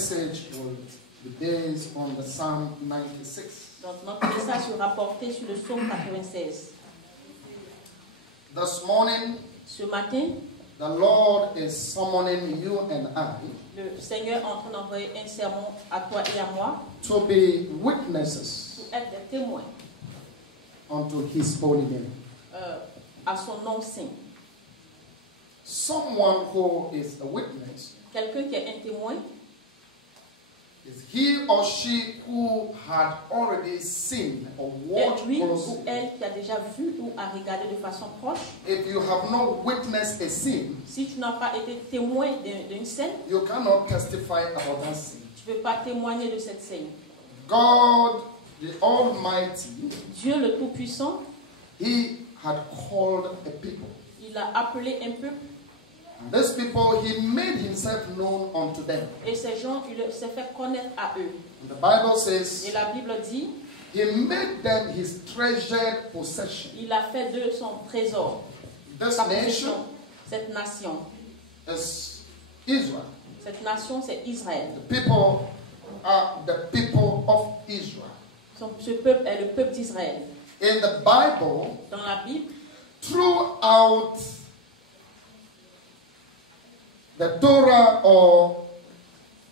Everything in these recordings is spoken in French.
message will be based on the Psalm 96. Donc notre message sera porté sur le psaume 96. This morning, Ce matin, the Lord is summoning you and I le Seigneur est en train d'envoyer un sermon à toi et à moi to be witnesses pour être des témoins unto His holy name. à son nom saint. Someone who is a witness Quelqu'un qui est un témoin, is he or she who had already seen or est watched lui ou closely. elle qui a déjà vu ou a regardé de façon proche. If you have not witnessed a sin, Si tu n'as pas été témoin d'une scène, you cannot testify about that sin. tu ne peux pas témoigner de cette scène. God, the Almighty, Dieu le Tout-Puissant, He had called a people. il a appelé un peuple And these people, He made Himself known unto them. et ces gens, il s'est fait connaître à eux. And the Bible Et says, la Bible dit, He made them His treasured possession. il a fait d'eux son trésor, This sa nation possession. Cette nation, is Israel. cette nation, c'est Israël. The people are the people of Israel. Ce peuple est le peuple d'Israël. In the Bible, Dans la Bible, throughout the Torah or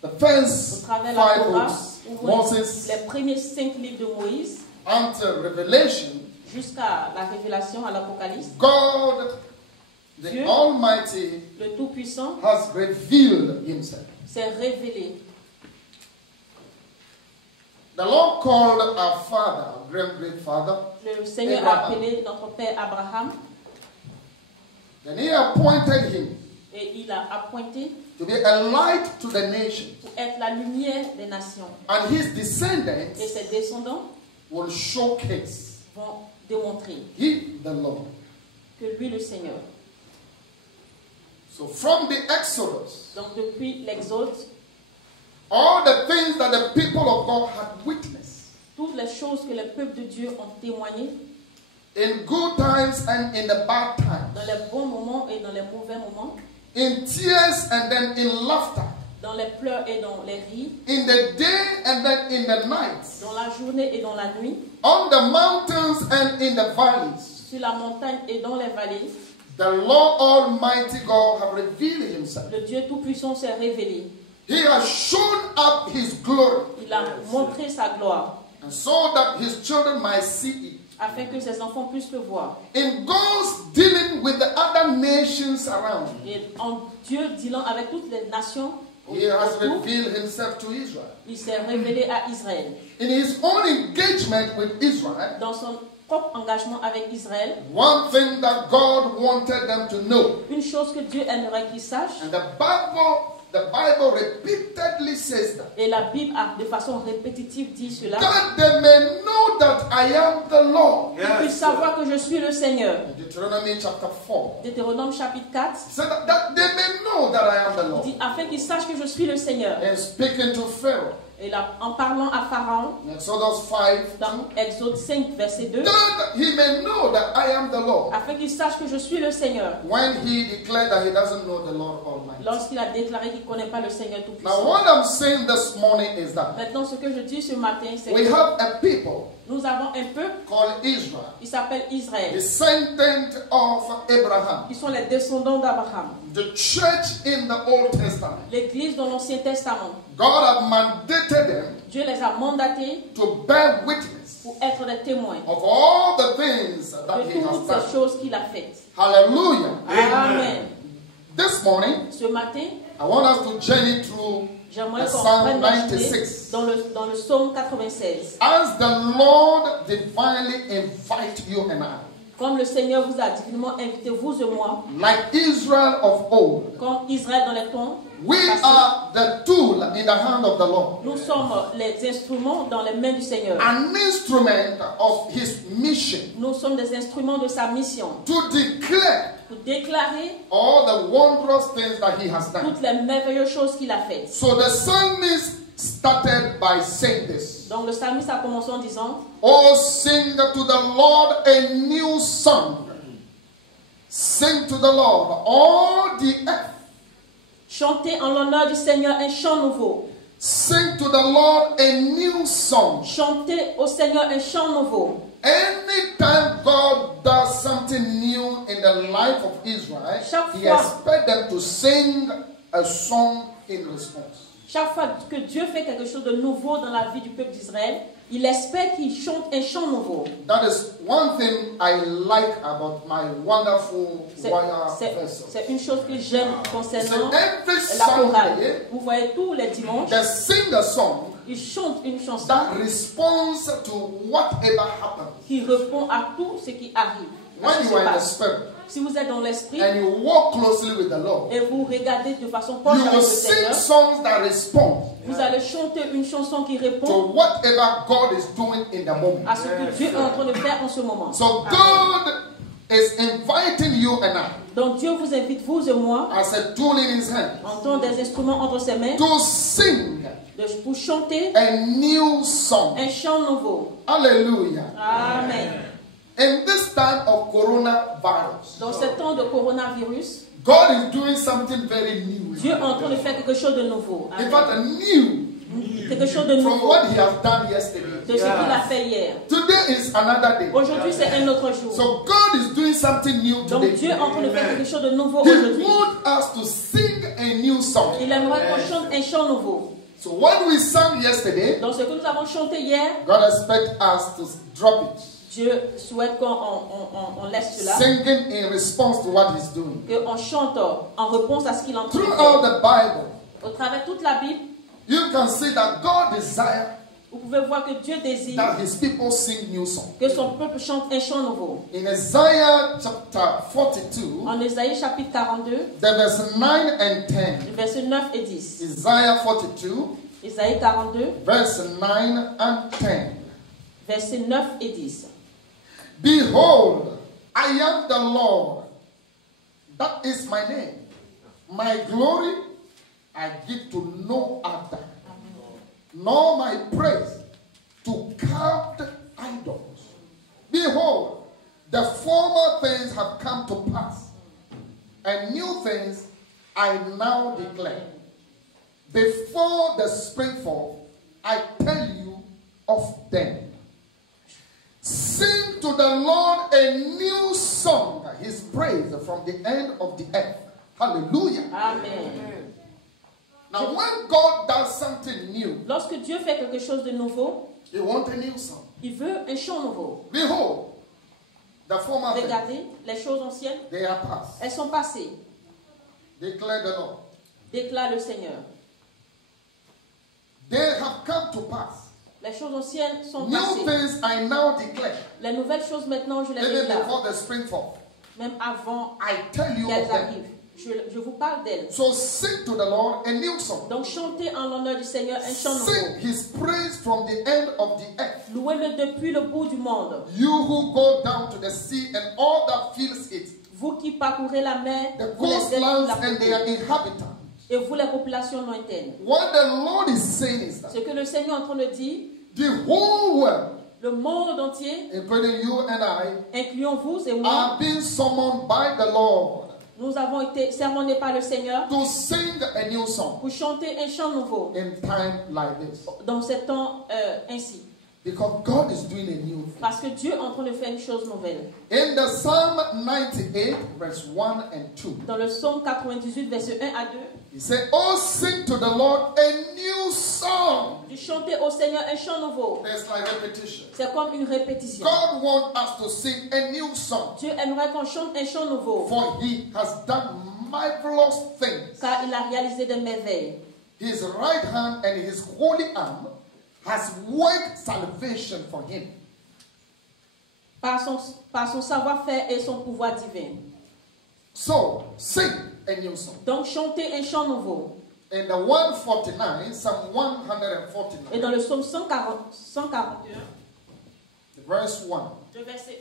the au first travers de la 5 Torah, books, où on lit Moses les premiers 5 livres de Moïse, until Revelation, jusqu'à la révélation à l'Apocalypse, God, the Dieu, Almighty, le Tout-Puissant has revealed Himself. s'est révélé. The Lord called our father, our great father, Le Seigneur a Abraham. appelé notre père Abraham Then He appointed him et il a appointé to be a light to the nations, pour être la lumière des nations. and his descendants Et ses descendants will showcase vont démontrer He, the Lord. que lui, le Seigneur. So from the Exodus, Donc depuis l'Exode, all the things that the people of God had witnessed, toutes les choses que les peuples de Dieu ont témoignées, in good times and in the bad dans times, les bons moments et dans les mauvais moments, in tears and then in laughter, dans les pleurs et dans les rires, in the day and then in the night, dans la journée et dans la nuit, on the mountains and in the valleys, sur la montagne et dans les vallées, the Lord Almighty God have revealed Himself. le Dieu Tout-Puissant s'est révélé. He has shown up His glory, Il a montré sa gloire and so that His children might see it. afin que ses enfants puissent le voir. In God's dealing with the other nations around Him, Et en Dieu dealant avec toutes les nations, He has autour, revealed Himself to Israel. il s'est révélé à Israël. In His own engagement with Israel, Dans son propre engagement avec Israël, one thing that God wanted them to know, une chose que Dieu aimerait qu'ils sachent, and the Bible repeatedly says that, et la Bible a de façon répétitive dit cela, that they may know that I am the Lord. qu'ils puissent savoir que je suis le Seigneur. In Deuteronomy chapter 4, Deutéronome chapitre 4, so that they may know that I am the il Lord. dit afin qu'ils sachent que je suis le Seigneur. And speaking to Pharaoh, Et là, en parlant à Pharaon, in Exodus 5, dans Exode 5, verset 2, that he may know that I am the Lord. afin qu'ils sachent que je suis le Seigneur. When he declared that he doesn't know the Lord Almighty. Lorsqu'il a déclaré qu'il ne connaît pas le Seigneur Now, Tout-Puissant. what I'm saying this morning is that Maintenant, ce que je dis ce matin, c'est we que have a people nous avons un peuple, called Israel, il s'appelle Israël. descendant of Abraham. Ils sont les descendants d'Abraham. The church in the Old Testament, L'église dans l'Ancien Testament. God had mandated them Dieu les a mandatés to bear witness pour être des témoins of all the things that de he has toutes ces done. choses qu'il a faites. Hallelujah. Amen. This morning, Ce matin, I want us to journey through j'aimerais the qu'on Psalm prenne la journée 96. dans le psaume 96. As the Lord divinely invite you and I, Comme le Seigneur vous a divinement invité, vous et moi, like Israel of old, comme Israël dans les temps, we are the tool in the hand of the Lord, nous sommes les instruments dans les mains du Seigneur. an instrument of His mission Nous sommes des instruments de sa mission to declare pour déclarer all the wondrous things that He has done. toutes les merveilleuses choses qu'il a faites. So the psalmist started by saying this. Donc le psalmiste a commencé en disant, Oh, sing to the Lord a new song. Sing to the Lord, all the earth. chantez en l'honneur du Seigneur un chant nouveau. Sing to the Lord a new song. Chantez au Seigneur un chant nouveau. Anytime God does something new in the life of Israel, Chaque He fois- expects them to sing a song in response. Chaque fois que Dieu fait quelque chose de nouveau dans la vie du peuple d'Israël, il espère qu'il chante un chant nouveau. That is one thing I like about my wonderful choir vessel. C'est une chose que j'aime So concernant every la chorale. Sunday, Vous voyez tous les dimanches, they sing a song ils chantent une chanson that responds to whatever happens. qui répond à tout ce qui arrive. à When ce qui you se are in the passe. Spirit Si vous êtes dans l'esprit and you walk closely with the Lord, et vous regardez de façon proche you avec will le sing Seigneur, songs that respond vous allez chanter une chanson qui to répond whatever God is doing in the moment. à ce que Dieu est en train de faire en ce moment. So Amen. God is inviting you and I, Donc Dieu vous invite, vous et moi, as a tool in His hand, en tant des instruments entre ses mains, to sing pour chanter a new song. un chant nouveau. Hallelujah. Amen. In this time of coronavirus, Dans ce temps de coronavirus, God is doing something very new. Dieu est en train de faire quelque chose de nouveau. In Amen. fact, a new Quelque chose de from nouveau what He has done yesterday. de ce qu'il a fait hier. Today is another day. Aujourd'hui, c'est un autre jour. So God is doing something new Donc today. Dieu est en train de faire quelque chose de nouveau He aujourd'hui. wants us to sing a new song. Il aimerait qu'on chante un chant nouveau. So what we sang yesterday, Donc ce que nous avons chanté hier, God expects us to drop it. Dieu souhaite qu'on laisse cela, Singing in response to what He's doing. qu'on chante en réponse à ce qu'il est en train de Throughout faire. the Bible, Au travers de toute la Bible, you can see that God desires vous pouvez voir que Dieu désire that His people sing new songs. que son peuple chante un chant nouveau. In Isaiah chapter 42, En Ésaïe chapitre 42, the verse 9 and 10. versets 9 et 10. Isaiah 42, Ésaïe 42, verse 9 and 10. versets 9 et 10. Behold, I am the Lord. That is my name. My glory I give to no other, nor my praise to carved idols. Behold, the former things have come to pass, and new things I now declare. Before the spring forth, I tell you of them. Sing to the Lord a new song, His praise from the end of the earth. Hallelujah. Amen. Now, when God does something new, Lorsque Dieu fait quelque chose de nouveau, He wants a new song. il veut un chant nouveau. Behold, the former things, Regardez, les choses anciennes, they are past. elles sont passées, Declare the Lord. déclare le Seigneur. They have come to pass. Les choses anciennes sont New passées. things I now declare. Les nouvelles choses maintenant, je les Even déclare. before the spring forth, Même avant I tell you qu'elles of them. arrivent. Je vous parle d'elles. So sing to the Lord a new song. Donc chantez en l'honneur du Seigneur un chant nouveau. Sing His praise from the end of the earth. Louez-le depuis le bout du monde. You who go down to the sea and all that fills it, Vous qui parcourez la mer, the vous les êtes coastlands la and their côté. inhabitants. Et vous les populations lointaines. What the Lord is saying is that Ce que le Seigneur est en train de dire, the whole world, le monde entier, including you and I, incluant vous et moi, are being summoned by the Lord nous avons été sermonnés par le Seigneur to sing a new song pour chanter un chant nouveau in time like this. dans ces temps ainsi. Because God is doing a new thing. Parce que Dieu est en train de faire une chose nouvelle. In the Psalm 98, verse 1 and 2, Dans le psaume 98, verset 1 à 2, He said, oh, sing to the Lord a new song. tu chanter au Seigneur un chant nouveau. There's like repetition. C'est comme une répétition. God wants us to sing a new song. Dieu aimerait qu'on chante un chant nouveau, For He has done marvelous things. car il a réalisé des merveilles. His right hand and His holy arm has worked salvation for Him. Par son savoir-faire et son pouvoir divin. So, sing a new song. Donc chantez un chant nouveau. In the 149, Psalm 149, Et dans le psaume 141, verse 1, le verset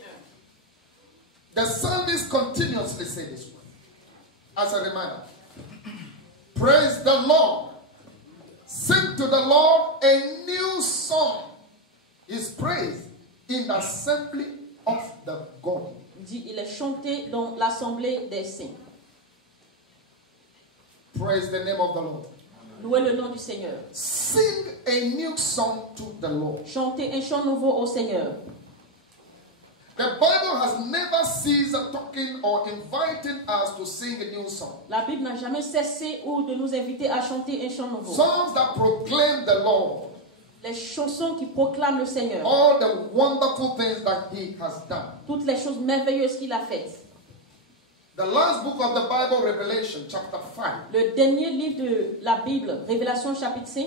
1. the psalmist continuously say this word as a reminder. Praise the Lord. Sing to the Lord a new song. His praise in the assembly of the godly. Dit, il est chanté dans l'assemblée des saints. Praise the name of the Lord. Louez le nom du Seigneur. Sing a new song to the Lord. Chantez un chant nouveau au Seigneur. The Bible has never ceased talking or inviting us to sing a new song. La Bible n'a jamais cessé ou de nous inviter à chanter un chant nouveau. Songs that proclaim the Lord. Les chansons qui proclament le Seigneur. All the wonderful things that He has done. Toutes les choses merveilleuses qu'il a faites. The last book of the Bible, Revelation, chapter 5. Le dernier livre de la Bible, Révélation chapitre 5,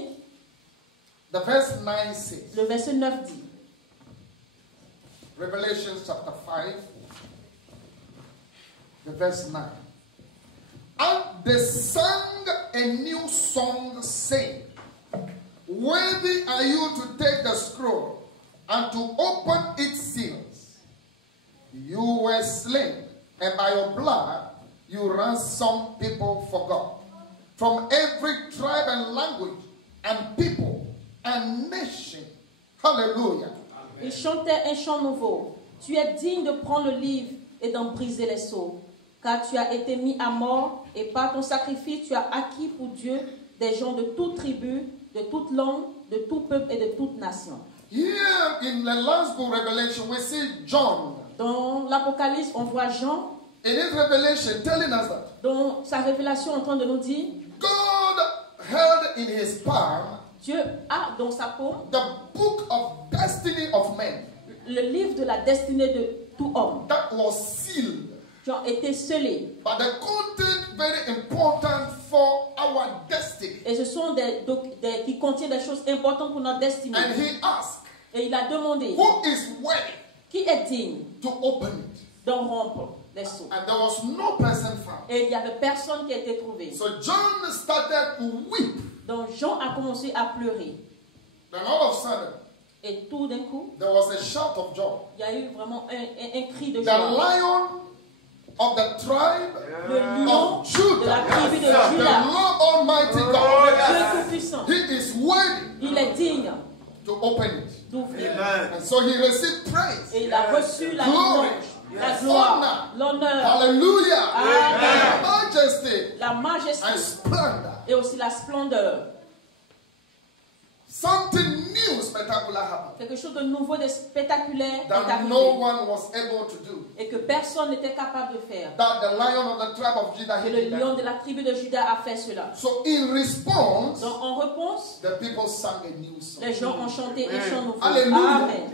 The verse 9 says, le verset 9 dit, Revelation chapter 5, the verse 9. And they sang a new song, saying, Worthy are you to take the scroll and to open its seals. You were slain, and by your blood you ransomed people for God, from every tribe and language and people and nation. Hallelujah. il chantait un chant nouveau. Tu es digne de prendre le livre et d'en briser les sceaux, car tu as été mis à mort, et par ton sacrifice tu as acquis pour Dieu des gens de toute tribu, de toute langue, de tout peuple et de toute nation. Here in the last book, Revelation, we see John. Dans l'Apocalypse, on voit Jean, In his revelation, telling us that dans sa révélation en train de nous dire, God held in his palm Dieu a dans sa paume the book of destiny of men le livre de la destinée de tout homme, that was sealed. qui ont été scellés. But the content very important for our destiny. Et ce sont qui contiennent des choses importantes pour notre destinée. And he asked, Et il a demandé, who is worthy qui est digne to open it? d'en rompre les sceaux? And there was no person found. Et il n'y avait personne qui a été trouvé. So John started to weep. Donc Jean a commencé à pleurer. Then all of a sudden, Et tout d'un coup, there was a shout of joy. il y a eu vraiment un cri de The joie. lion of the tribe Le lion of de la Judah, tribu de the Judas, Lord Almighty Dieu God, Tout-Puissant, He is worthy il est digne to open it. d'ouvrir. And so He received praise. Et il a reçu la Glory. louange, la gloire, l'honneur, Hallelujah. Amen. Majesty la and majesté splendor. et aussi la splendeur. Something new, spectacular happened Quelque chose de nouveau, de spectaculaire est that arrivé no one was able to do. et que personne n'était capable de faire. That the lion of the tribe of Judah Et he le did lion that. de la tribu de Judas a fait cela. So in response, Donc en réponse, the people sang a new song. les gens ont chanté un chant nouveau. Alléluia. Amen.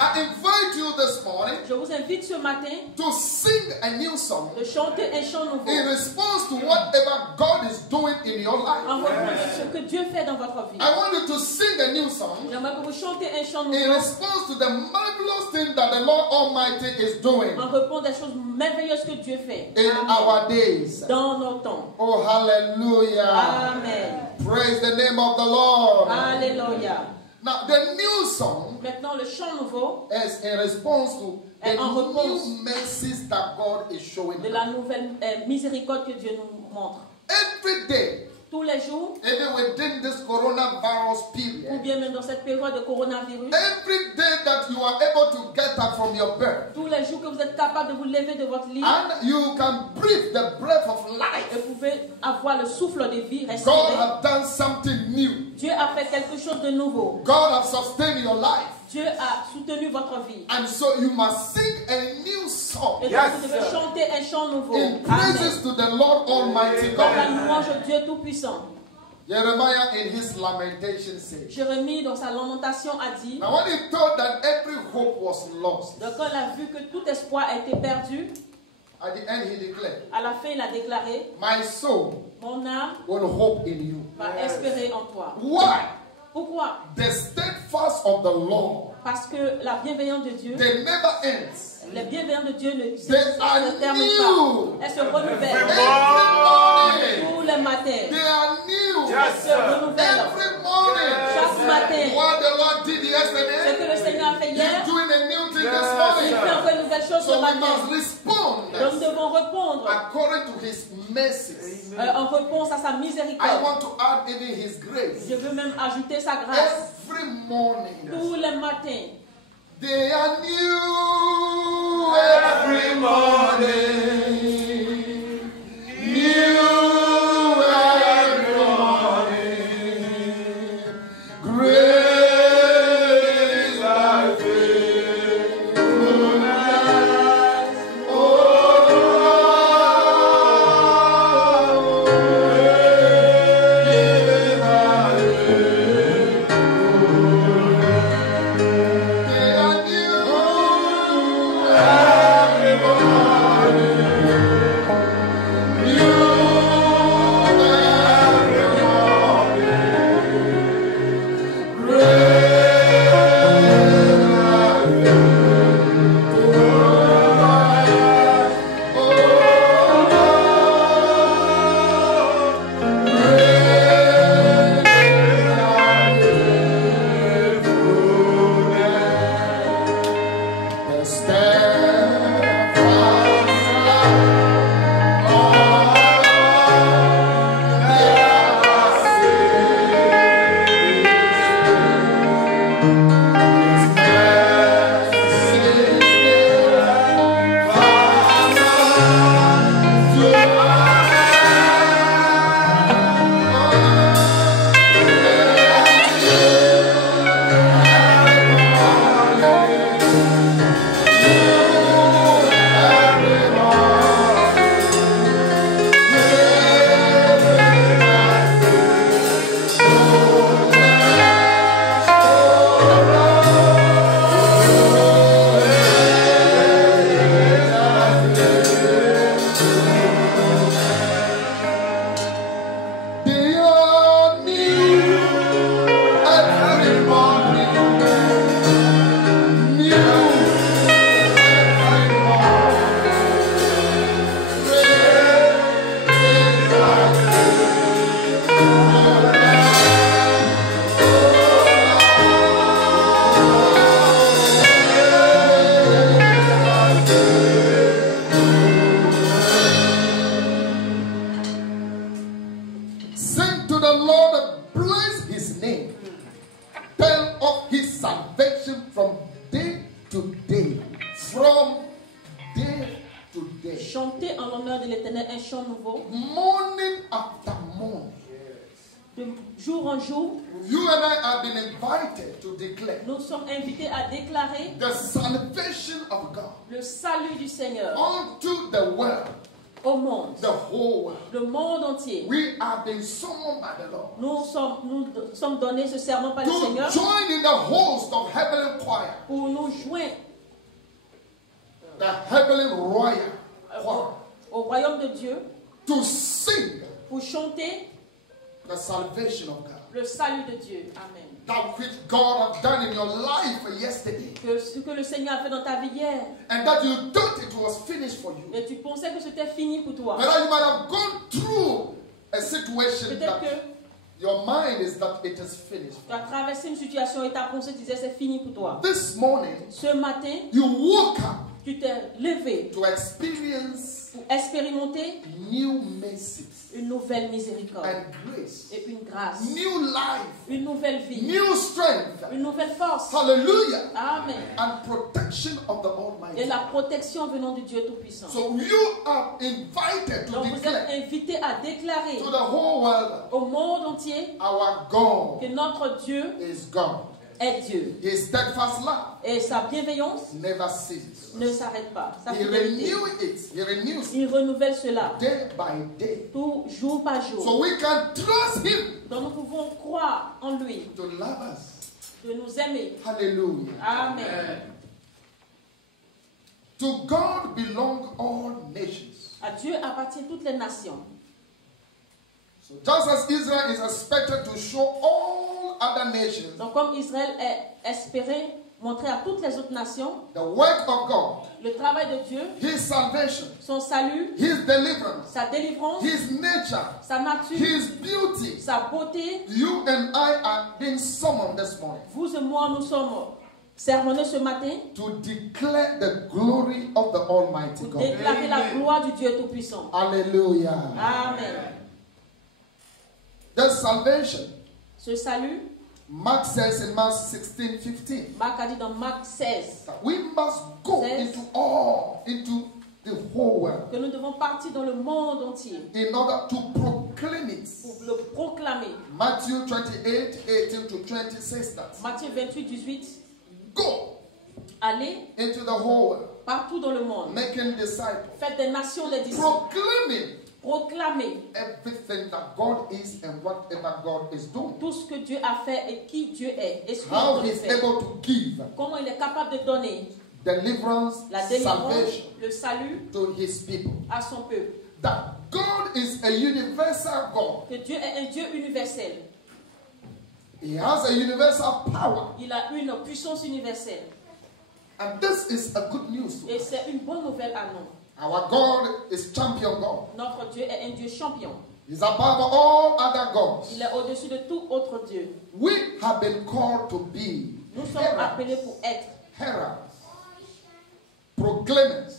I invite you this morning Je vous invite ce matin to sing a new song de chanter un chant nouveau in response to whatever God is doing in your life. en réponse à ce que Dieu fait dans votre vie. I want you to sing a new song J'aimerais que vous chantez un chant in nouveau response to the marvelous thing that the Lord Almighty is doing en réponse des choses merveilleuses que Dieu fait in Amen. our days. Dans nos temps. Oh, hallelujah. Amen. Praise the name of the Lord. Alléluia. Now, the new song Maintenant, le chant nouveau is in response to the En réponse new mercies that God is showing de us. la nouvelle miséricorde que Dieu nous montre. Every day, Tous les jours, even within this coronavirus ou period, bien même dans cette période de coronavirus, every day that you are able to get up from your bed tous les jours que vous êtes capable de vous lever de votre lit and you can breathe the breath of et life, vous pouvez avoir le souffle de vie, God respirer, has done something new. Dieu a fait quelque chose de nouveau. God has sustained your life. Dieu a soutenu votre vie. And so you must sing a new song Et donc vous devez chanter un chant nouveau. in praises Amen. to the Lord Almighty Dans la God. louange de Dieu Tout-Puissant. Jeremiah in his lamentation says, Jérémie, dans sa lamentation, a dit, now when he thought that every hope was lost, donc quand il a vu que tout espoir a été perdu, at the end he declared, à la fin il a déclaré, my soul mon âme will hope in you. va espérer en toi. Why? Pourquoi? The steadfast of the Lord, Parce que la bienveillance de Dieu, they never ends. les bienveillance de Dieu ne are se terminent new. pas. Elles se renouvellent. Every morning, Tous les matins. they are new. Elles se renouvellent. Every morning, Chaque matin. what the Lord did Ce yesterday, que le Seigneur a fait He's hier, doing a new thing il this fait morning. encore une nouvelle chose ce So we matin. must respond Donc nous devons répondre according to His mercies. en réponse à sa I miséricorde. want to add even His grace. Je veux même ajouter sa grâce. Every morning, Tous les matins. they are new every morning. New every morning. grand jour, you and I have been invited to declare nous sommes invités à déclarer the salvation of God le salut du Seigneur unto the world, au monde, the whole world. le monde entier. We have been summoned by the Lord Nous sommes donnés ce serment par le to Seigneur join in the host of heavenly choir, pour nous joindre the heavenly royal choir, au royaume de Dieu, to sing pour chanter the salvation of God. le salut de Dieu. Amen. That which God has done in your life yesterday, Que ce que le Seigneur a fait dans ta vie hier, and that you thought it was finished for you. et tu pensais que c'était fini pour toi. But you might have gone through a situation Peut-être that que your mind is that it is finished. tu as traversé une situation et ta pensée disait c'est fini pour toi. This morning, Ce matin, you woke up tu t'es levé to experience pour expérimenter new mercies une nouvelle miséricorde and grace, et une grâce, new life, une nouvelle vie, new strength. une nouvelle force. Hallelujah. Amen. And protection of the Et Almighty. la protection venant du Dieu Tout-Puissant. So you are invited to Donc vous êtes declare invités à déclarer to the whole world, au monde entier our God que notre Dieu is God. est Dieu. His steadfast love Et sa bienveillance never ceases. ne s'arrête pas. Sa He fidélité. renews Il renouvelle cela day by day. tout jour par jour. So we can trust him Donc nous pouvons croire en lui, to love us. de nous aimer. Hallelujah. Amen. To God belong all nations. À Dieu appartiennent toutes les nations. So just as Israel is expected to show all other nations Donc comme Israël est espéré montrer à toutes les autres nations the work of God, le travail de Dieu, his salvation, son salut, his deliverance, sa délivrance, his nature, sa nature, his beauty, sa beauté, you and I are being summoned this morning vous et moi, nous sommes sermonnés ce matin to declare the glory of the Almighty pour God. déclarer la gloire du Dieu Tout-Puissant. Hallelujah. Amen. The salvation, Ce salut, Mark says in Mark 16:15, Marc a dit dans Marc 16, that we must go 16. into the whole world que nous devons partir dans le monde entier in order to proclaim it. pour le proclamer. Matthew 28:18 to 20 says that. Matthieu 28, 18, Go allez into the whole world, partout dans le monde, making disciples, faites des nations des disciples, proclaiming proclamez everything that God is and whatever God is doing. tout ce que Dieu a fait et qui Dieu est et ce qu'il How peut He's faire. able to give Comment il est capable de donner deliverance, la délivrance, salvation le salut to His people. à son peuple. That God is a universal God. Que Dieu est un Dieu universel. He has a universal power. Il a une puissance universelle. And this is a good news to Et us. c'est une bonne nouvelle à nous. Our God is champion God. Notre Dieu est un Dieu champion. He's above all other gods. Il est au-dessus de tout autre Dieu. We have been called to be Nous sommes appelés pour être heralds, proclaimers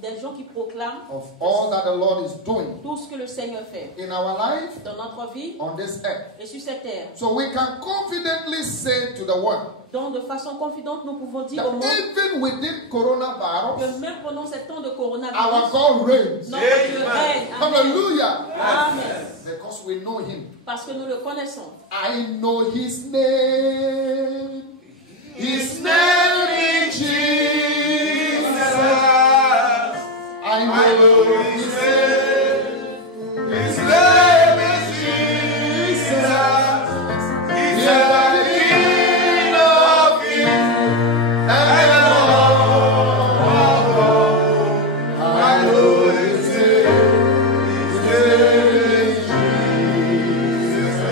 des gens qui proclament of all that the Lord is doing tout ce que le Seigneur fait in our life dans notre vie on this earth. et sur cette terre. So we can confidently say to the world Donc de façon confidente, nous pouvons dire that au monde even within coronavirus, que même pendant ces temps de our coronavirus, God reigns. notre Dieu règne. Amen. Hallelujah. Amen. Because we know Him. Parce que nous le connaissons. I know His name. His name is Jesus. I know His name. His name is Jesus. He's the King of Kings and the Lord of Lords. I know His name. His name is Jesus.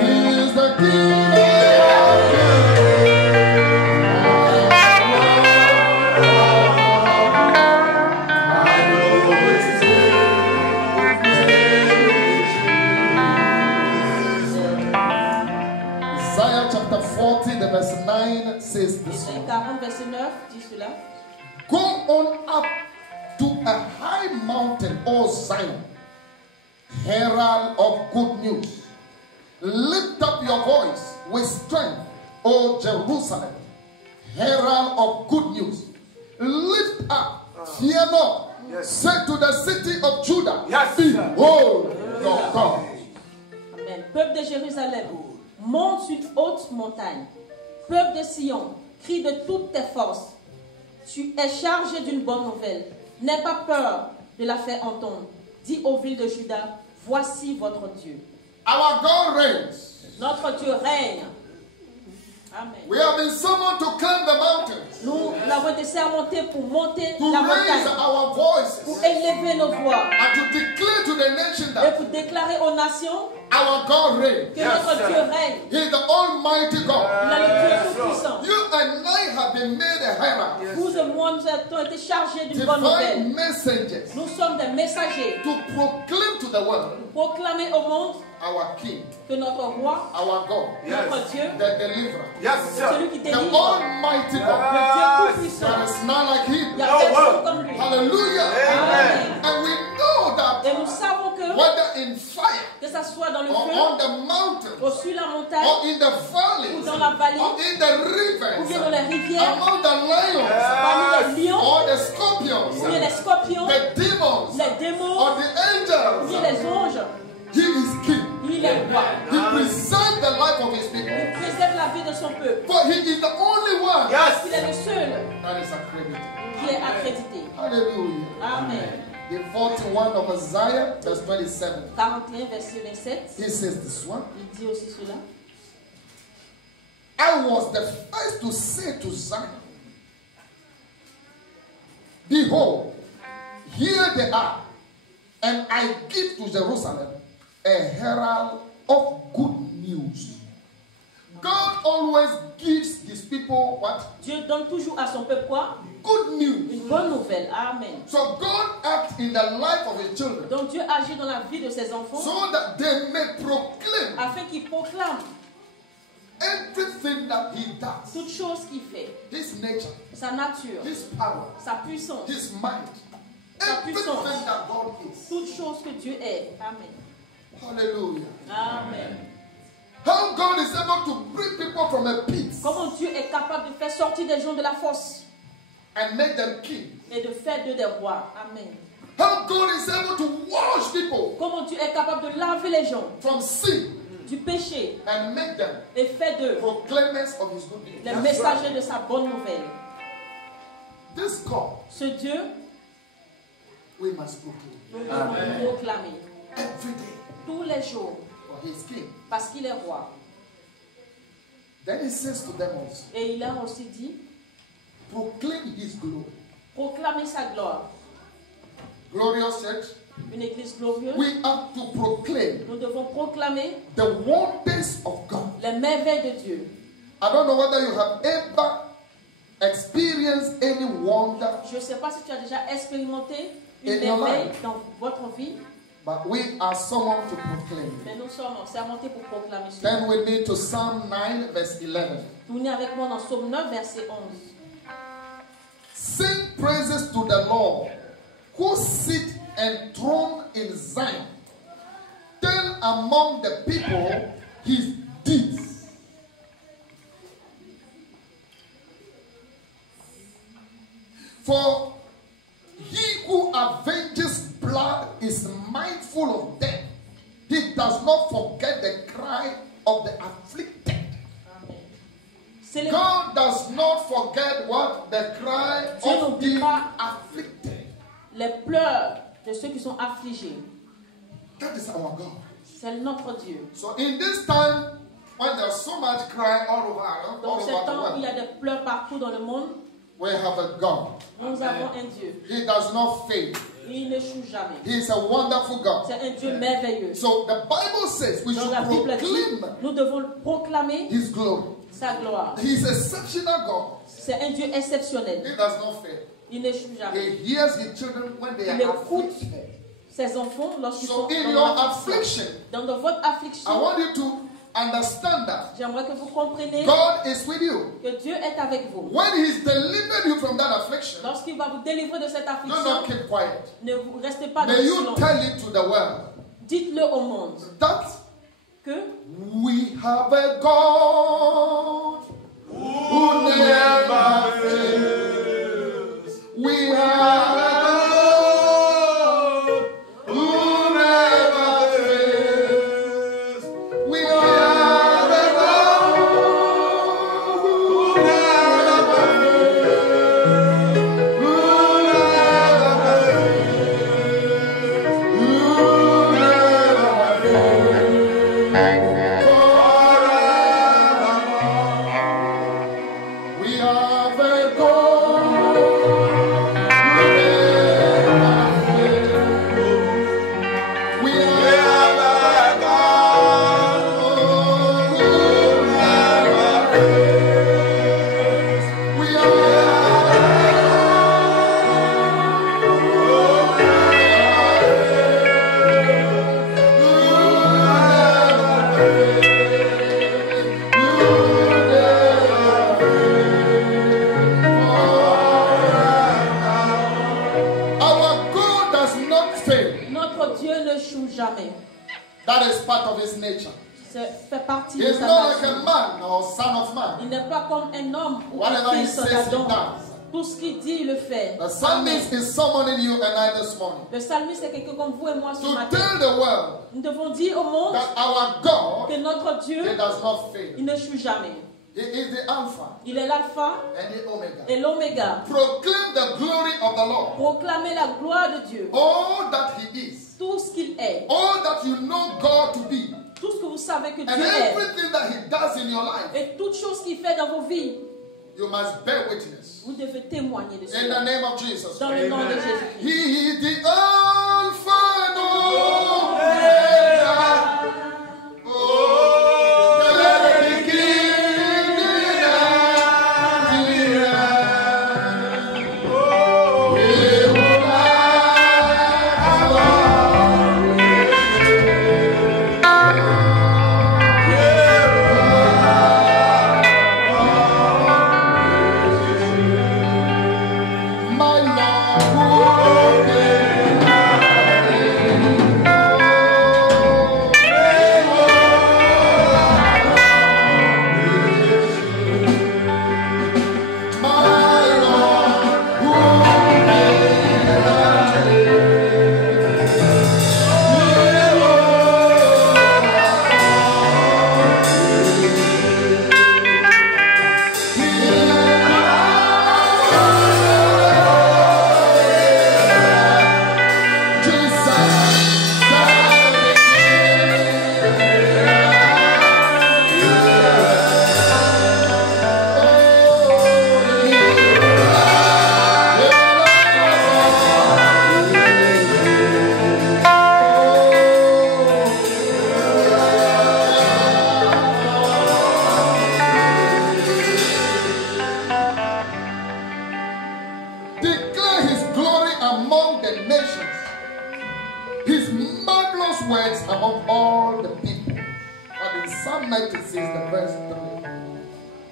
He is the King of Kings. Isaiah chapter 40, the verse 9 says this Isaïe one. 40, verset 9 dit cela. Go on up to a high mountain, O Zion, herald of good news. Lift up your voice with strength, O Jerusalem, herald of good news. Lift up, fear not. Say to the city of Judah, Yes, behold your God. Amen. Peuple de Jérusalem, monte sur une haute montagne. Peuple de Sion, crie de toutes tes forces. Tu es chargé d'une bonne nouvelle. N'aie pas peur de la faire entendre. Dis aux villes de Juda, voici votre Dieu. Our God reigns. Notre Dieu règne. Amen. We have been summoned to climb the mountains, Nous avons été sermentés pour monter to la raise montagne, our voices, pour élever nos voix and to declare to the nation et that pour déclarer aux nations our God reigns. que notre Dieu règne. He is the Almighty God. Il est le Dieu tout-puissant. You and I have been made a herald, Vous et moi, nous avons été chargés d'une bonne nouvelle. divine messengers, Nous sommes des messagers to proclaim to the world pour proclamer au monde our King, que notre roi, our God, notre Dieu, the deliverer, celui qui the délivre, Almighty le God. Dieu tout-puissant. There is none like Il Him. n'y a personne comme lui. Hallelujah. Amen. And we know that Et nous savons whether in fire que ça soit dans le or feu, on the mountain ou sur la montagne, or in the ou valleys dans la vallée, or in the ou rivers, bien dans les rivières, among the lions parmi les lions, or the ou scorpions, bien les scorpions, the demons les démons, or the ou bien angels, les anges. He is King. Il est roi. He preserves the life of His people. Il préserve la vie de son peuple. For He is the only one Il est le seul that is accredited. qui est accrédité. Hallelujah. Amen. The 41 of Isaiah, verse 27. 41, verset 27. He says this one. Il dit aussi cela. I was the first to say to Zion, behold, here they are, and I give to Jerusalem a herald of good news. God always gives His people what? Dieu donne toujours à son peuple quoi? Good news. Une bonne nouvelle. Amen. So God acts in the life of His children Donc Dieu agit dans la vie de ses enfants so that they may proclaim afin qu'ils proclament everything that He does. toute chose qu'il fait, His nature, sa nature, His power, sa puissance, His mind, Sa everything puissance. that God is. toute chose que Dieu est. Amen. Hallelujah. Amen. How God is able to bring people from a pit Comment Dieu est capable de faire sortir des gens de la fosse and make them king. et de faire d'eux des rois. Amen. How God is able to wash people Comment Dieu est capable de laver les gens from sin du péché and make them et faire d'eux proclaimers of His good news. les messagers de sa bonne nouvelle. This God, Ce Dieu, we must proclaim nous devons le proclamer every day tous les jours for His king. parce qu'il est roi. Then He says to them also, Et il a aussi dit, proclaim His glory. proclamer sa gloire. Glorious church, Une église glorieuse. we have to proclaim Nous devons proclamer the wonders of God. les merveilles de Dieu. I don't know whether you have ever experienced any wonder, Je ne sais pas si tu as déjà expérimenté une Et non, merveille non. dans votre vie, but we are summoned to proclaim. mais nous sommes sermentés pour proclamer cela. Then we need to Psalm 9, verse 11. Tournez avec moi dans Psaume 9, verset 11. Sing praises to the Lord, who sit enthroned in Zion. Tell among the people His deeds. For He who avenges blood is mindful of them. He does not forget the cry of the afflicted. Amen. Célébrons God does not forget what? The cry Dieu of n'oublie the pas afflicted. les pleurs de ceux qui sont affligés. That is our God. C'est notre Dieu. So in this time, when there's so much cry all over, all Donc, over ce the temps où il y world, a des pleurs partout dans le monde, we have a God. nous avons un Dieu. He does not fail. Il n'échoue jamais. He is a wonderful God. C'est un Dieu merveilleux. So the Bible says we Dans should la Bible dit, proclaim nous devons proclamer His glory. sa gloire. He is exceptional God. C'est un Dieu exceptionnel. He does not fail. Il n'échoue jamais. He hears His children when they Il are écoute afflicted. ses enfants lorsqu'ils So sont in dans your l'affliction. affliction, Dans votre I affliction, want you to understand that j'aimerais que vous compreniez God is with you. que Dieu est avec vous. When He's delivered you from that affliction, Lorsqu'il va vous délivrer de cette do affliction, not keep quiet. ne vous restez pas dans May le you silence. tell it to the world Dites-le au monde that que we have a God who never fails. We have a God who never fails. That is part of his nature. Ça fait partie He de is sa not like nature. a man or son of man. Il n'est pas comme un homme ou Whatever un he fils says, he d'Adam. does. Tout ce qu'il dit, il le fait. The psalmist is summoning you and I this morning Le psalmiste, c'est quelqu'un comme vous et moi ce to matin. tell the world Nous devons dire au monde that our God, que notre he Dieu, does not fail. il ne joue jamais. He is the Alpha Il est l'alpha and the Omega. et l'oméga. Proclaim the glory of the Lord. Proclamez la gloire de Dieu. All that he is. Tout ce qu'il est. All that you know God to be. Tout ce que vous savez que And Dieu est. everything that he does in your life. Et toute chose qu'il fait dans vos vies. You must bear witness. Vous devez témoigner de In cela. the name of Jesus. Dans le nom de Jésus-Christ. He is the Alpha and Omega. Oh, the beginning and the end. Oh, we will my Lord, declare his glory among the nations, his marvelous works among all the people. But in Psalm 96, the verse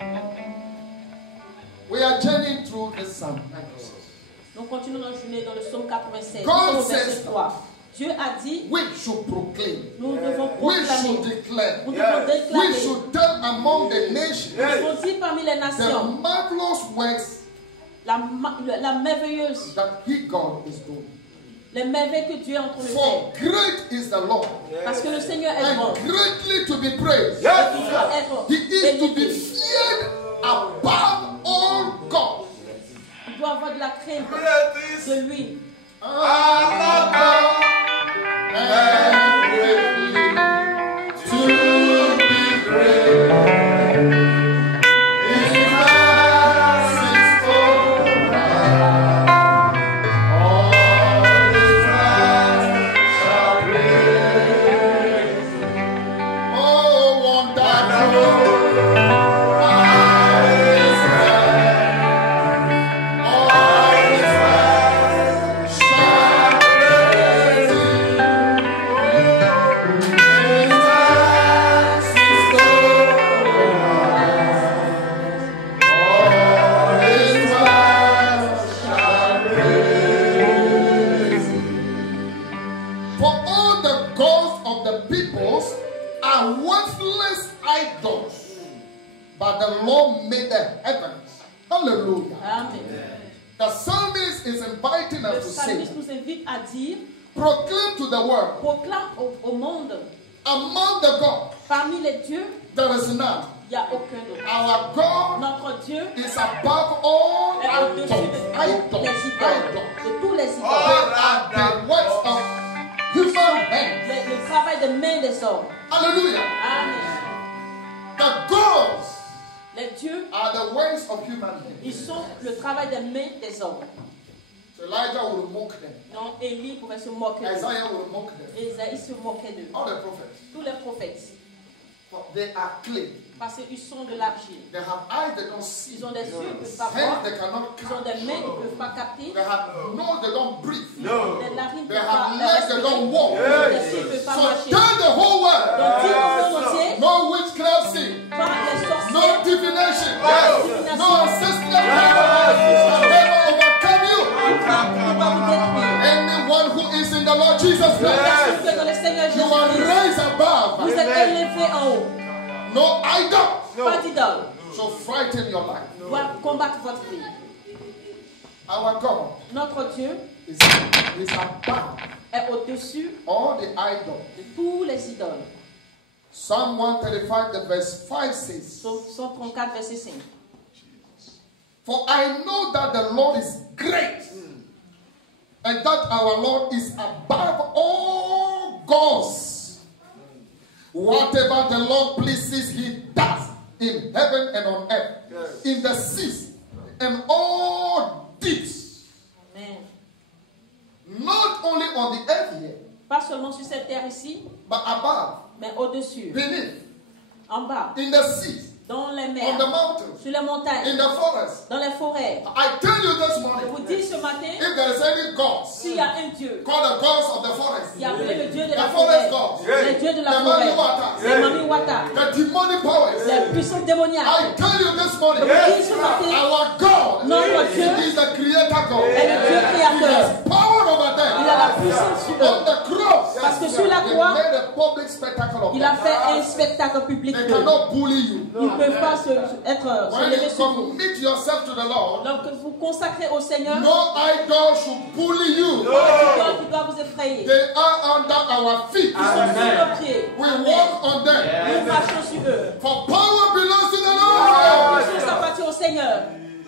3, we are journeying through this Psalm 96. Nous continuons notre journée dans le psaume 96. God Au verset says 3. Dieu a dit, We should proclaim, nous devons we proclamer. should declare, Nous devons we déclarer. should tell among the nations Nous devons dire parmi les the nations marvelous works la merveilleuse, that he, God, is doing. les merveilles que Dieu est en train de faire. For great is the Lord, Parce que le Seigneur est grand. and greatly to be praised. Il doit être He is to be élevé. feared above all gods. Il doit avoir de la crainte de lui. And greatly to be praised. His mercies forever. All his wrath shall praise. Oh, wonderful. For all the gods of the peoples are worthless idols, but the Lord made the heavens. Hallelujah. Amen. The psalmist is inviting Le us to say, psalmiste nous invite à dire, proclaim to the world, proclame au monde, among the gods, parmi les dieux, there is none. il n'y a aucun d'autre. Our God Notre Dieu is above all est idols. au-dessus de tous les idoles. De tous les They idoles. are the works of human hands. Le travail de main des hommes. Hallelujah. Amen. The gods Les dieux, are the works of human hands. ils sont le travail des mains des hommes. So Elijah will mock them. Non, Élie pouvait se moquer d'eux. Isaiah will mock them. Isaïe se moquait d'eux. All the prophets. Tous les prophètes. For they are clay. Parce qu'ils sont de l'argile. They have eyes they don't see. Ils ont des yeux, ils ne peuvent pas Hands voir. they cannot Ils ont catch. des mains, ils ne peuvent pas capter. They have nose they don't breathe. Les narines ne They peuvent pas have legs they respirer. don't walk. Les pieds ne peuvent pas So marcher. tell the whole world. Donc dis au monde entier, No witchcraft sin. pas les sorciers, No divination. divination. No ancestral power. Shall never overcome you. ne va vous détruire. Anyone who is in the Lord Jesus Christ. Personne que dans le Seigneur You are Jésus-Christ, raised d'en haut. No idol Pas d'idole. shall frighten your life. Doit combattre votre vie. Our God Notre Dieu is above est au-dessus all the idols. de tous les idoles. Psalm 135, the verse 5 says, Psaume 134, verset 5. For I know that the Lord is great, and that our Lord is above all gods. Whatever the Lord pleases, he does in heaven and on earth, in the seas and all deeps. Amen. Not only on the earth here, Pas seulement sur cette terre ici, but above, mais au-dessus, beneath, en bas, in the seas, dans les on mers, the mountains, sur les montagnes, in the forest. dans les forêts. I tell you this Je morning, vous dis ce matin, if there is any gods, s'il y a un Dieu call the gods of the forest, qui a appelé le Dieu de the la forest forêt, gods, les dieux de la the forêt, Mami Wata, les Mami Wata, the demonic powers, les puissances démoniaques, I tell you this morning, je vous dis ce matin, our God notre Dieu is the creator God. est le Dieu He créateur. has power over them. Il a la puissance sur On eux. the cross, Parce que sur la he croix, made a public spectacle of il a them. fait un spectacle public They d'eux. cannot bully you. Ils ne peuvent pas se When lever you sur vous. commit yourself to the Lord, Donc vous consacrez au Seigneur, no idol should bully you. pas d'idole qui doit vous effrayer. They are under our feet. Ils sont sur nos pieds. We Amen. walk on them. Nous marchons sur eux. For power belongs to the La Lord. puissance appartient au Seigneur.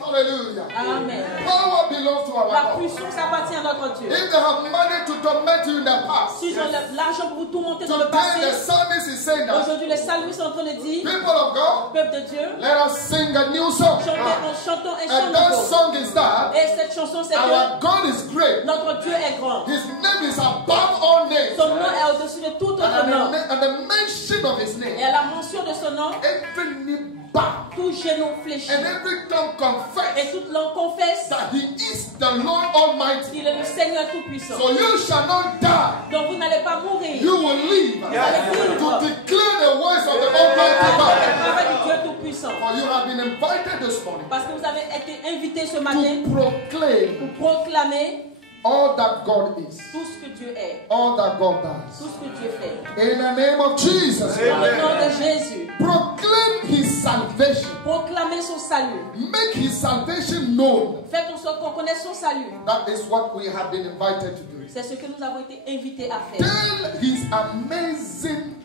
Hallelujah. Amen. Power belongs to our La God. puissance appartient à notre Dieu. If they have money to torment you in the past, S'ils ont l'argent pour vous tourmenter dans le today the passé, psalmist is saying that, aujourd'hui les salmistes sont en train de dire, people of God, peuple de Dieu, let us sing a new song. chantons un chant And that nouveau. song is that Et cette chanson, c'est que our God is great. notre Dieu est grand. His name is above all names. Son nom est au-dessus de tout autre nom. And the mention of his Et name, à la mention de son nom, every knee bow tout genou fléchit. and every tongue Et confess toute langue confesse that he is the Lord Almighty. qu'il est le Seigneur Tout-Puissant. So you shall not die. Donc vous n'allez pas mourir. You will live Vous allez vivre. to declare the words of the Le Almighty God. travail du Dieu Tout-Puissant. For you have been invited this morning Parce que vous avez été invités ce matin to proclaim pour proclamer all that God is, tout ce que Dieu est, all that God does. tout ce que Dieu fait. In the name of Jesus, Dans le nom de Jésus, proclaim his salvation. proclamez son salut. Make his salvation known. Faites en sorte qu'on connaisse son salut. That is what we have been invited to do. C'est ce que nous avons été invités à faire. Tell his amazing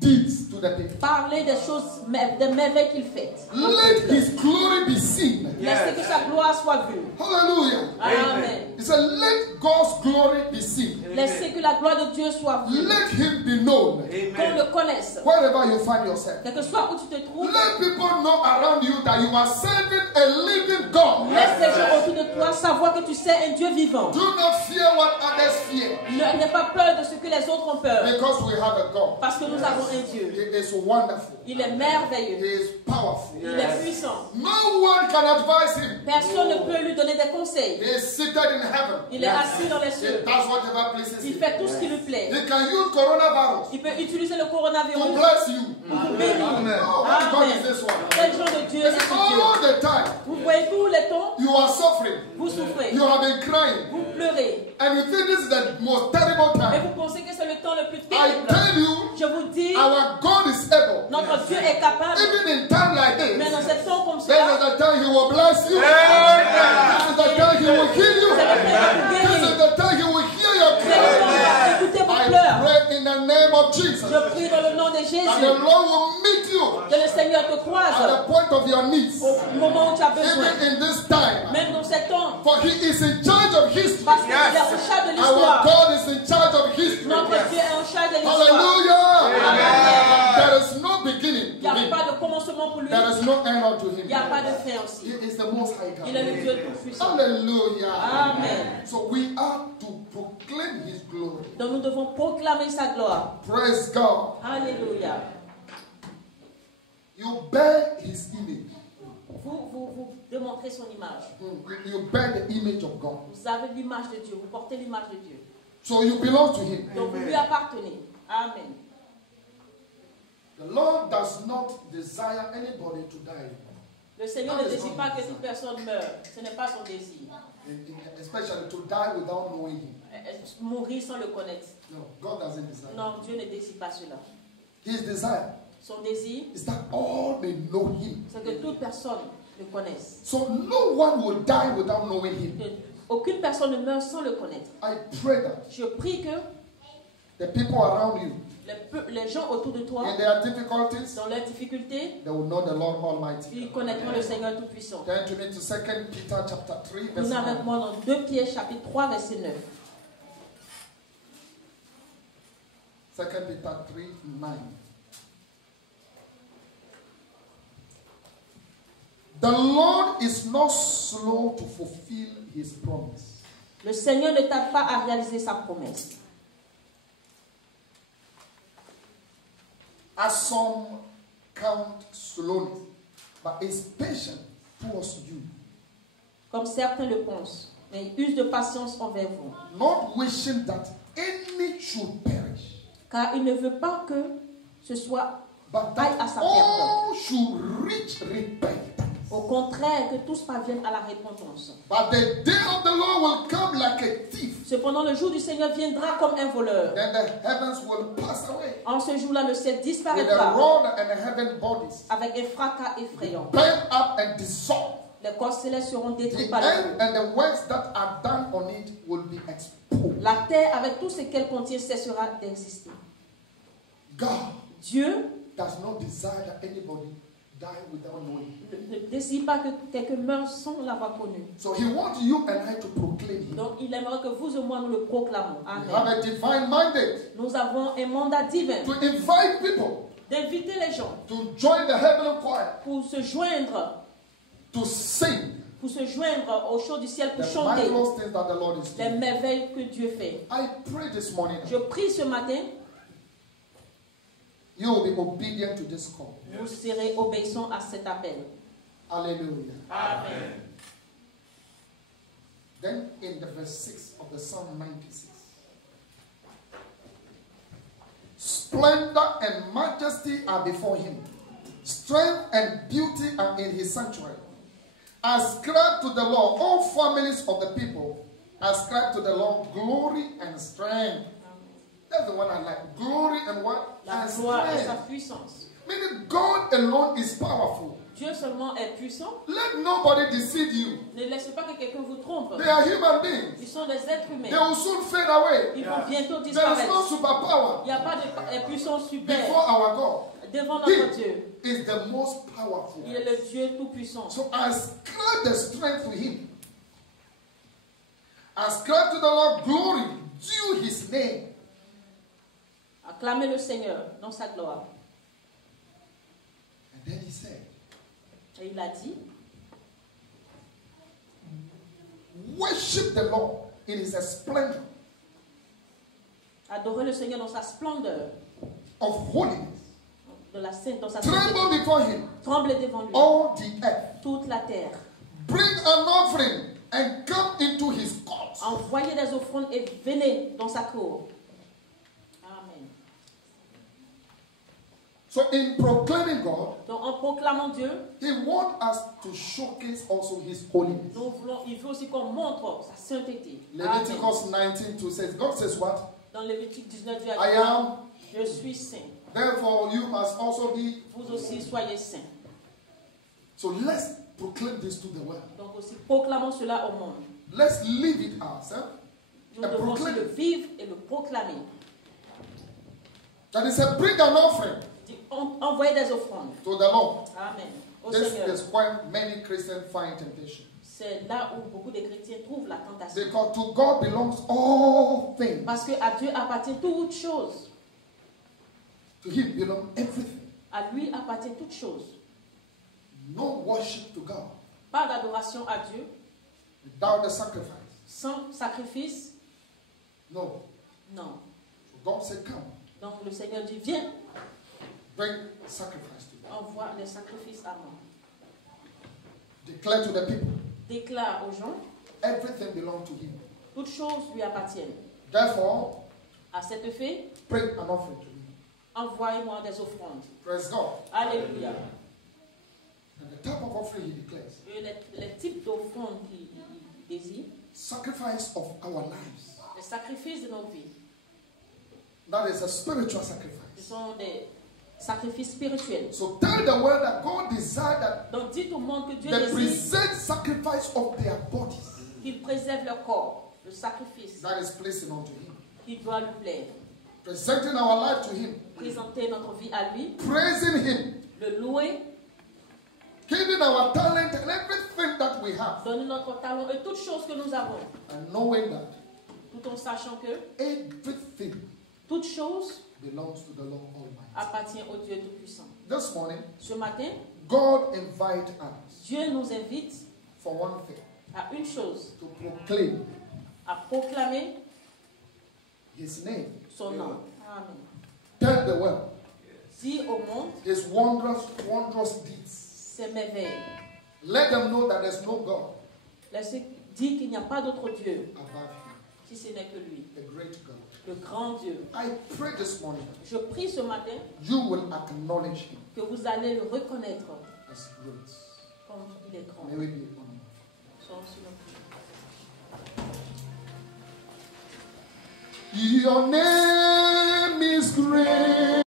deeds to the people. Parler des choses, des merveilles qu'il fait. Let his glory be seen. Laissez que sa gloire soit vue. Hallelujah. Amen. He said, let God's glory be seen. Laissez que la gloire de Dieu soit vue. Let him be known. Qu'on le connaisse. Wherever you find yourself. Quel que soit où tu te trouves, Let people know around you that you are serving a living God. laisse les gens autour de toi savoir que tu sais un Dieu vivant. Do not fear what others fear. N'aie pas peur de ce que les autres ont peur. Because we have a God. Parce que nous avons un Dieu. He is wonderful. Il est He merveilleux. is powerful. Il est puissant. No one can advise him. Personne ne peut lui donner des conseils. He is seated in heaven. Il est assis dans les He cieux. does whatever pleases Il him. fait tout ce qui lui plaît. He can use coronavirus Il peut utiliser le to coronavirus bless you. pour vous bénir. Oh, what God is Amen. this one? Quel genre de Dieu est ce Dieu? All the time Vous voyez tous les temps, you are suffering. vous souffrez, You have been crying. vous pleurez. And you think this is the most terrible Et time. vous pensez que c'est le temps le plus I terrible. tell you, Je vous dis, our God is able. notre Dieu est capable. Even in time like Mais this, dans ce temps comme this cela, is the time He will bless you. This is the time He will heal you. c'est le temps de This is guérir. the time He will hear your C'est le cry. temps d'écouter vos I pleurs. pray in the name of Jesus Je prie dans le nom de that the Jésus Lord will meet you que le Seigneur te at croise the point of your needs, au moment où tu as besoin. even in this time. Même dans ces temps, For He is in charge of history. parce qu'il est au chat de Our l'histoire. God is in charge of history. Notre Dieu est au chat de l'histoire. Hallelujah. Amen. There is no beginning Il n'y to a Him. pas de commencement pour lui. There is no end unto Il n'y a Him. pas de fin aussi. He is the most high Il est God. le Dieu tout-puissant. Hallelujah. Amen. So we are to proclaim His glory. Donc nous devons proclamer sa gloire. Praise God. Alléluia. You bear His image. Vous démontrez son image. You bear the image of God. Vous avez l'image de Dieu. Vous portez l'image de Dieu. So you belong to Him. Donc vous lui appartenez. Amen. The Lord does not desire anybody to die, Le Seigneur ne désire pas que toute personne meure. Ce n'est pas son désir. especially to die without knowing Him. Mourir sans le connaître. No, God doesn't desire. Non, Dieu ne désire pas cela. His desire Son désir, is that all may know him. c'est que toute personne le connaisse. So no one will die without knowing him. Que aucune personne ne meurt sans le connaître. I pray that Je prie que the people around you, les gens autour de toi, in their difficulties, dans leurs difficultés, they will know the Lord Almighty. ils connaîtront le Seigneur Tout-Puissant. Turn to me to 2 Peter chapter 3, verse Nous avec 9. moi dans 2 Pierre chapitre 3 verset 9. 2 Peter 3, 9. The Lord is not slow to fulfill his promise. Le Seigneur ne tarde pas à réaliser sa promesse. As some count slowness, but is patient towards you, Comme certains le pensent, mais il use de patience envers vous. not wishing that any should perish, Car il ne veut pas que ce soit but aille à that sa perte. all should reach repentance. Au contraire, que tous parviennent à la repentance. But the day of the Lord will come like a thief. Cependant, le jour du Seigneur viendra comme un voleur. Then the heavens will pass away En ce jour-là, le ciel with a disparaîtra roar and the heaven bodies avec un fracas effrayant. burn up and dissolve. Les corps célestes seront détruits The par le earth feu. and the works that are done on it will be exposed. La terre, avec tout ce qu'elle contient, cessera d'exister. God Dieu does not desire that anybody die without knowing. ne désire pas que quelqu'un meure sans l'avoir connu. So he wants you and I to proclaim him. Donc, il aimerait que vous et moi, nous le proclamons. We have Amen. a divine mandate Nous avons un mandat divin to invite people d'inviter les gens to join the heavenly choir, pour se joindre au chant du ciel pour the chanter marvelous things that the Lord is les doing. merveilles que Dieu fait. I pray this morning Je prie ce matin, you will be obedient to this call. vous serez obéissants à cet appel. Hallelujah. Amen. Then in the verse 6 of the Psalm 96. Splendor and majesty are before him. Strength and beauty are in his sanctuary. Ascribe to the Lord, all families of the people. Ascribe to the Lord glory and strength. That's the one I like. Glory and what? La And gloire et sa strength. puissance. Meaning God alone is powerful. Dieu seulement est puissant. Let nobody deceive you. Ne laissez pas que quelqu'un vous trompe. They are human beings. Ils sont des êtres They humains. will soon fade away. Ils vont bientôt There is disparaître. no superpower Il n'y a pas de puissance super before our God. devant notre Dieu. He is the most powerful. Il est le Dieu tout-puissant. So ascribe the strength to him. Ascribe to the Lord glory, due his name. Acclamez le Seigneur dans sa gloire. And then he said, Et il a dit, worship the Lord in his splendor adorez le Seigneur dans sa splendeur, of holiness. dans la sainte, dans sa sainteté. Tremble before him, Tremblez devant lui, all the earth. toute la terre. Bring an offering and come into his courts. Envoyez des offrandes et venez dans sa cour. Amen. So in proclaiming God, Donc en proclamant Dieu, he wants us to showcase also his holiness. il veut aussi qu'on montre sa sainteté. Amen. Leviticus 19:2 says, God says what? Dans Lévitique 19, Dieu I a dit, am, je suis saint. therefore you must also be. Vous aussi soyez saints. So let's proclaim this to the world. Donc aussi proclamons cela au monde. Let's live it ourselves Nous and devons aussi proclaim le it. vivre et le proclamer. That is a bring an offering Dit, envoyez des offrandes. to the Lord. Amen. Au This Seigneur. is where many Christians find temptation. C'est là où beaucoup de chrétiens trouvent la tentation. Because to God belongs all things. Parce que à Dieu appartient toute chose. To him belongs everything. À lui appartient toute chose. No worship to God Pas d'adoration à Dieu without the sacrifice. sans sacrifice. No. Non. So God said, come, Donc le Seigneur dit, viens, bring sacrifice to me. envoie les sacrifices à moi. Declare to the people, Déclare aux gens, everything belongs to him. toutes choses lui appartiennent. Therefore, À cet effet, bring an offering to me. envoyez-moi des offrandes. Praise God. Alléluia. And the type of offering he declares, Et les types d'offrandes qu'il désire, sacrifice of our lives. les sacrifices de nos vies, That is a spiritual ce sacrifice. sont Sacrifice spirituel. So tell the world that God desired that Donc dites au monde que Dieu they désire present sacrifice of their bodies qu'ils préservent leur corps, le sacrifice that is pleasing unto Him. qui doit lui plaire. Presenting our life to Him, Présenter notre vie à lui, praising Him, le louer, giving our talent and everything that we have, donner notre talent et toutes choses que nous avons, and knowing that tout en sachant que everything toute chose belongs to the Lord Almighty. appartient au Dieu Tout-Puissant. This morning, Ce matin, God invites us Dieu nous invite for one thing, à une chose, to proclaim à proclamer His name. son nom. Amen. Tell the world Dis au monde His wondrous deeds. ses merveilles. Let them know that there's no God Laissez dire qu'il n'y a pas d'autre Dieu above si ce n'est que lui, Him, the great God. le grand Dieu. I pray this morning Je prie ce matin you will acknowledge Him que vous allez le reconnaître as great. comme il est grand. May we be honored. Sois sur notre vie. Your name